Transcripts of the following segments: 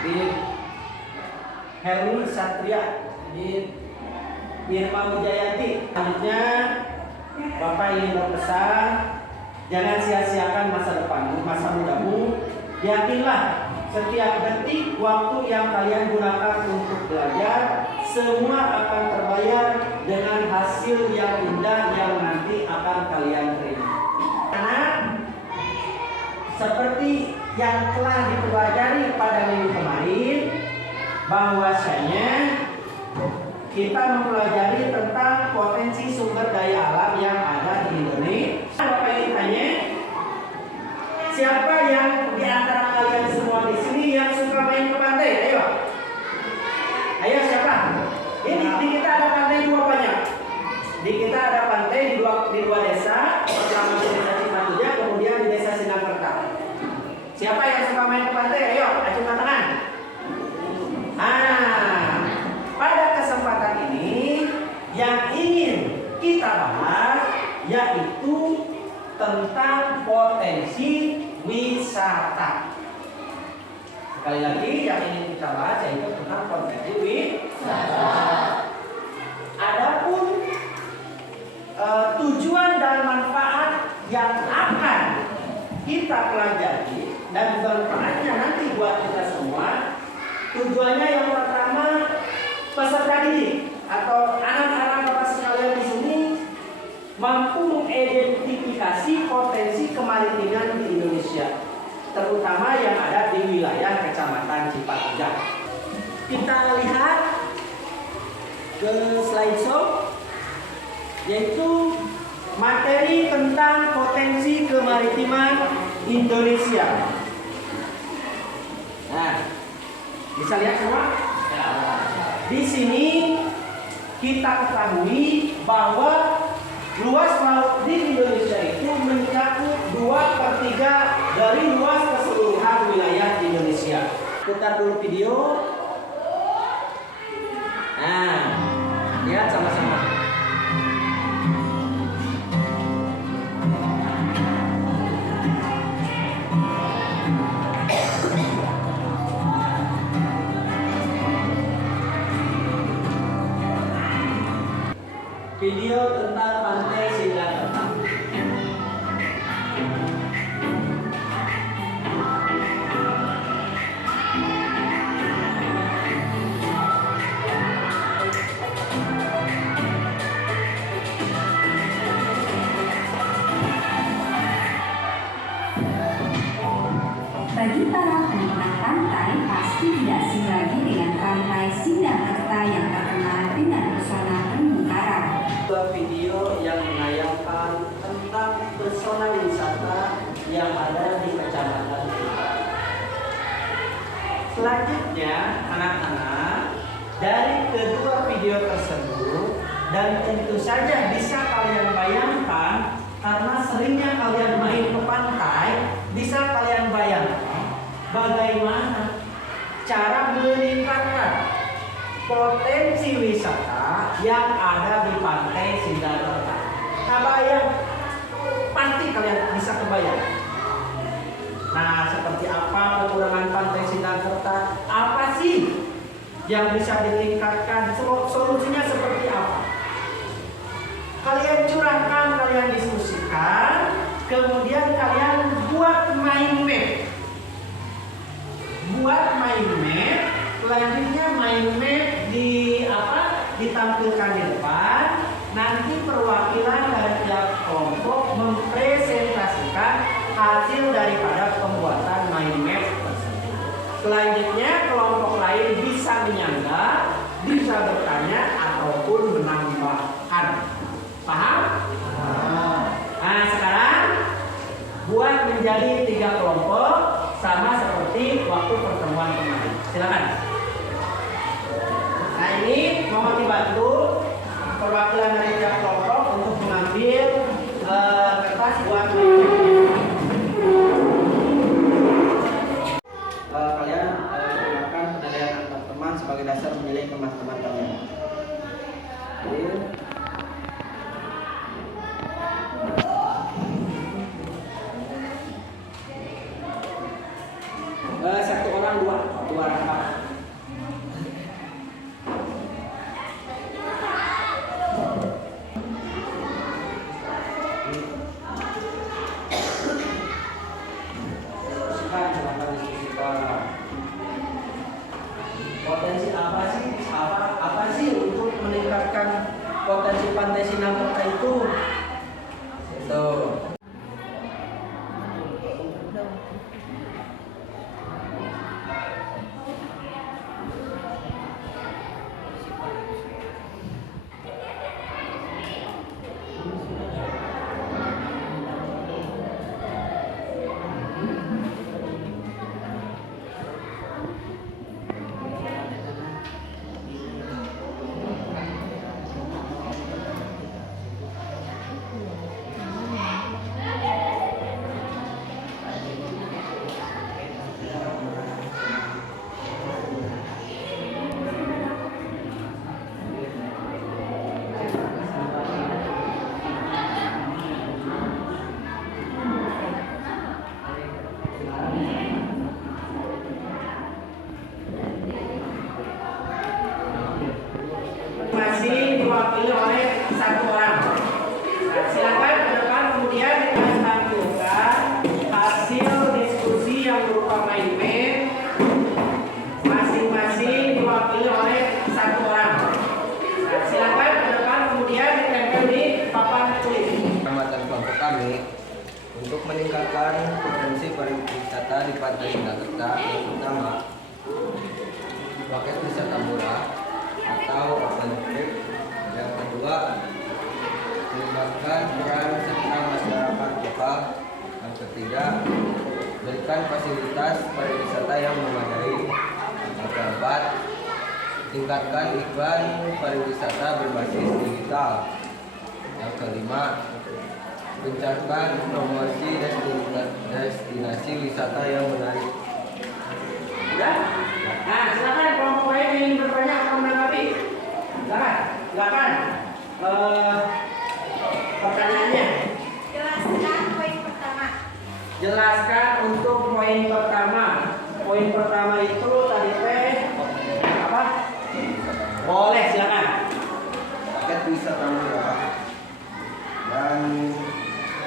di Helmi Satria di Irma Mujayati. Selanjutnya Bapak ingin berpesan, jangan sia-siakan masa depanmu, masa mudamu. Yakinlah setiap detik waktu yang kalian gunakan untuk belajar, semua akan terbayar dengan hasil yang indah yang nanti akan kalian terima. Karena seperti yang telah dipelajari pada minggu kemarin, bahwasanya kita mempelajari tentang potensi sumber daya alam yang ada di Indonesia. Bapak ingin tanya, siapa yang di antara kalian semua di sini yang suka main ke pantai? Ayo, ayo siapa? Ini di kita ada pantai dua banyak. Di kita ada pantai di dua desa. Pertama di desa Cipatuja, kemudian di desa Sindangkerta. Siapa yang suka main ke pantai? Ayo, acungkan tangan. Pada kesempatan ini yang ingin kita bahas yaitu tentang potensi wisata. Sekali lagi yang ingin kita bahas yaitu tentang potensi wisata. Adapun tujuan dan manfaat yang akan kita pelajari dan manfaatnya nanti buat kita semua. Tujuannya yang pertama, peserta didik atau anak-anak Bapak sekalian di sini mampu mengidentifikasi potensi kemaritiman di Indonesia, terutama yang ada di wilayah Kecamatan Cipatuja. Kita lihat ke slideshow, yaitu materi tentang potensi kemaritiman Indonesia. Nah, bisa lihat semua? Di sini kita ketahui bahwa luas laut di Indonesia itu mencakup 2/3 dari luas keseluruhan wilayah di Indonesia. Putar dulu video. Nah, lihat sama-sama. Video tentang pantai Sindangkerta. Bagi para penikmat pantai, pasti tidak asing lagi dengan pantai Sindangkerta yang terkenal dengan pesona terumbu karang. Video yang menayangkan tentang pesona wisata yang ada di Kecamatan Cipatuja. Selanjutnya, anak-anak, dari kedua video tersebut dan tentu saja bisa kalian bayangkan karena seringnya kalian main ke pantai, bisa kalian bayangkan bagaimana cara meningkatkan potensi wisata yang ada di pantai Sindangkerta. Kebayang, pasti kalian bisa kebayang. Nah, seperti apa kekurangan pantai Sindangkerta? Apa sih yang bisa ditingkatkan? Solusinya seperti apa? Kalian curahkan, kalian diskusikan, kemudian kalian buat mind map. Buat mind map. Selanjutnya mind map ditampilkan di depan. Nanti perwakilan dari tiap kelompok mempresentasikan hasil daripada pembuatan mind map tersebut. Selanjutnya kelompok lain bisa menyanggah, bisa bertanya ataupun menambahkan. Paham? Nah, sekarang buat menjadi 3 kelompok sama seperti waktu pertemuan kemarin. Silakan. Nah, ini mohon dibantu perwakilan dari tiap kelompok untuk mengambil kertas buat kalian gunakan penilaian antar teman sebagai dasar menilai teman-teman kalian. Satu orang dua Potensi apa sih untuk meningkatkan potensi Pantai Sinakerta itu? Itu. Masih diwakili oleh satu orang. Nah, silakan ke depan kemudian ditampilkan hasil diskusi yang berupa main-main. Masing-masing diwakili oleh satu orang. Nah, silakan ke depan kemudian ditempel di papan tulis. Pengamatan kelompok kami untuk meningkatkan potensi pariwisata di Pantai Sinakerta yang pertama paket wisata murah atau open trip. Yang kedua, melibatkan peran serta masyarakat lokal. Yang ketiga, berikan fasilitas pariwisata yang memadai. Yang keempat, tingkatkan iklan pariwisata berbasis digital. Yang kelima, gencarkan promosi destinasi wisata yang menarik. Ya? Nah, silakan kelompok lain yang ingin bertanya atau menanggapi. Silakan. Pertanyaannya. Jelaskan poin pertama. Jelaskan untuk poin pertama. Poin pertama itu tadi apa? Boleh, silakan. Paket wisata murah dan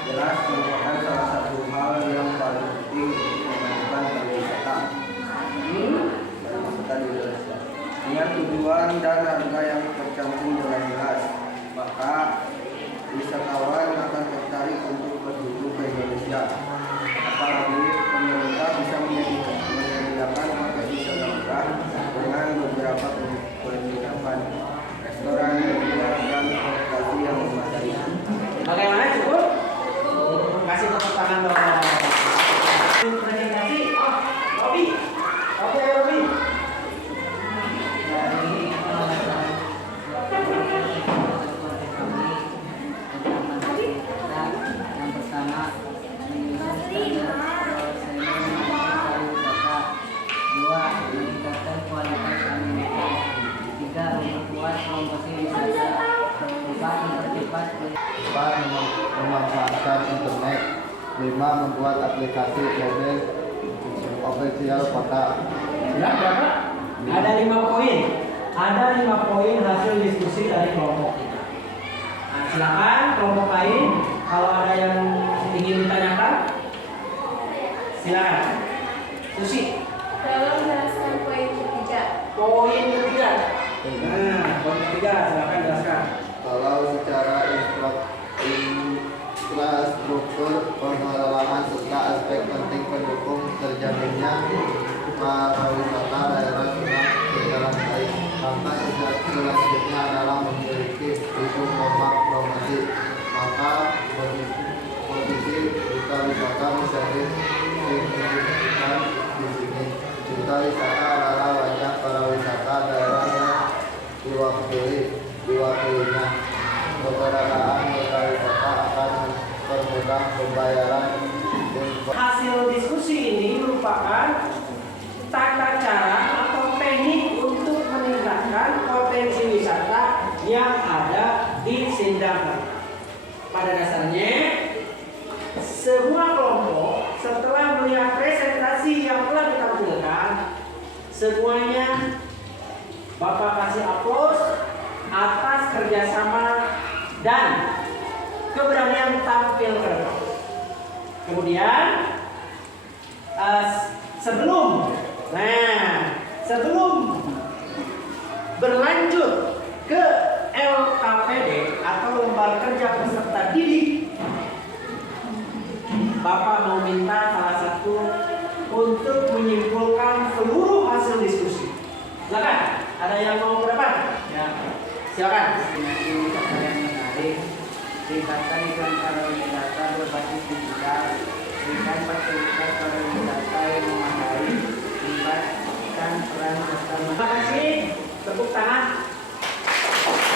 jelas merupakan salah satu hal yang paling penting untuk memajukan pariwisata di Indonesia. Dengan tujuan dan harga yang tercantum dengan jelas, maka wisatawan akan tertarik untuk berkunjung ke Indonesia. Apalagi pemerintah bisa menyediakan paket wisata murah dengan beberapa penginapan, restoran, dan transportasi yang memadai. Bagaimana, cukup? Kasih tepuk tangan dong. Presentasi. Robi. Oke, Robi. Yang pertama dua, meningkatkan kualitas amenitas. Tiga, memperkuat promosi wisata. Empat, mempercepat memanfaatkan internet. 5. Membuat aplikasi mobile official kota. Ya, berapa? Ada 5 poin. Ada 5 poin hasil diskusi dari kelompok kita. Nah, silakan kelompok lain kalau ada yang ingin ditanyakan. Silakan. Susi. Tolong jelaskan poin ketiga. Poin ketiga. Nah, poin ketiga silakan jelaskan. Kalau secara infrastruktur, pengelolaan serta aspek penting pendukung terjaminnya pariwisata daerah sedang berjalan baik. Langkah selanjutnya adalah memiliki dukung lemak promosi. Maka posisi duta wisata menjadi signifikan di sini. Duta wisata adalah banyak pariwisata daerah yang diwakilinya. Keberadaan duta wisata akan mempermudah pembayaran. Hasil diskusi ini merupakan tata cara atau teknik untuk meningkatkan potensi wisata yang ada di Sindang. Pada dasarnya, semua kelompok setelah melihat presentasi yang telah ditampilkan, semuanya Bapak kasih aplaus atas kerjasama dan keberanian tampil ke depan. Kemudian sebelum berlanjut ke LKPD atau lembar kerja peserta didik, Bapak mau minta salah satu untuk menyimpulkan seluruh hasil diskusi. Silakan, ada yang mau ke depan? Ya, silakan. Ini yang menarik, tingkatkan iklan pariwisata berbasis digital, berikan fasilitas pariwisata yang memadai, libatkan peran serta Terima kasih. Tepuk tangan.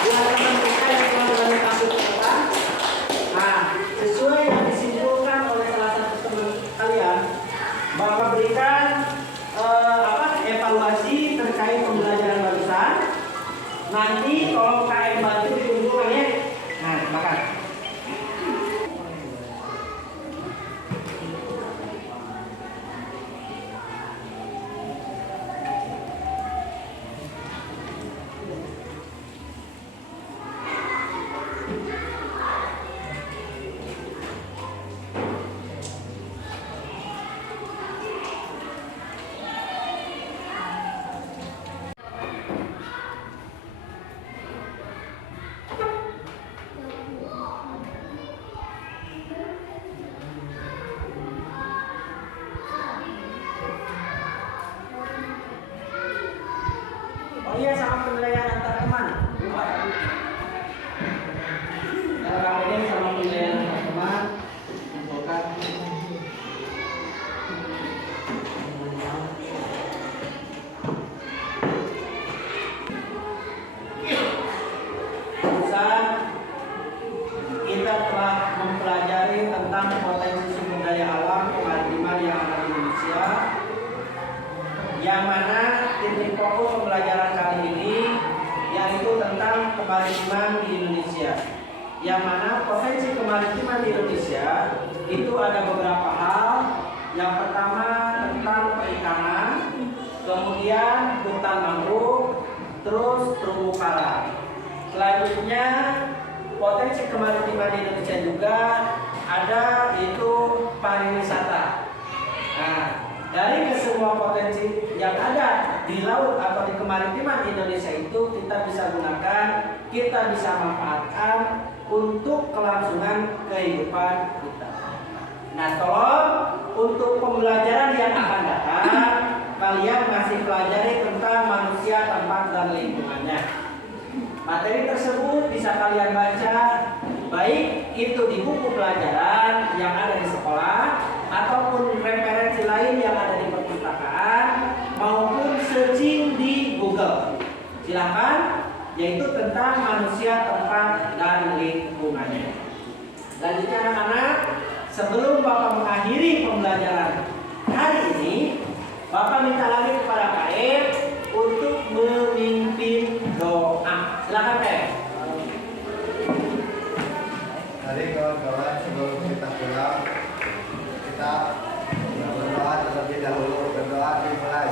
Buat teman kita yang telah melalui kasus kita. Nah, sesuai yang disimpulkan oleh salah satu teman kalian, Bapak berikan evaluasi terkait pembelajaran barusan. Nanti kalau KM bantu dikumpulkan ya. Nah, silakan. Oh iya, sama penilaian antar teman. Lupa tadi. LKPD sama penilaian antar teman. Kumpulkan. Barusan kita telah mempelajari tentang potensi sumber daya alam kemaritiman yang ada di Indonesia, yang mana titik fokus pembelajaran kali ini yaitu tentang kemaritiman di Indonesia, yang mana potensi kemaritiman di Indonesia itu ada beberapa hal. Yang pertama tentang perikanan, kemudian hutan mangrove, terus terumbu karang. Selanjutnya potensi kemaritiman di Indonesia juga ada itu pariwisata. Nah, dari kesemua potensi yang ada di laut atau di kemaritiman Indonesia itu kita bisa gunakan, kita bisa manfaatkan untuk kelangsungan kehidupan kita. Nah, tolong untuk pembelajaran yang akan datang, kalian masih pelajari tentang manusia, tempat, dan lingkungannya. Materi tersebut bisa kalian baca baik itu di buku pelajaran yang ada di sekolah ataupun referensi lain yang ada di perpustakaan maupun searching di Google. Silakan, yaitu tentang manusia, tempat, dan lingkungannya. Selanjutnya anak-anak, sebelum Bapak mengakhiri pembelajaran hari ini, Bapak minta lagi kepada KM untuk memimpin doa. Silakan KM. Mari kawan-kawan, sebelum kita pulang, kita berdoa terlebih dahulu. Berdoa dimulai.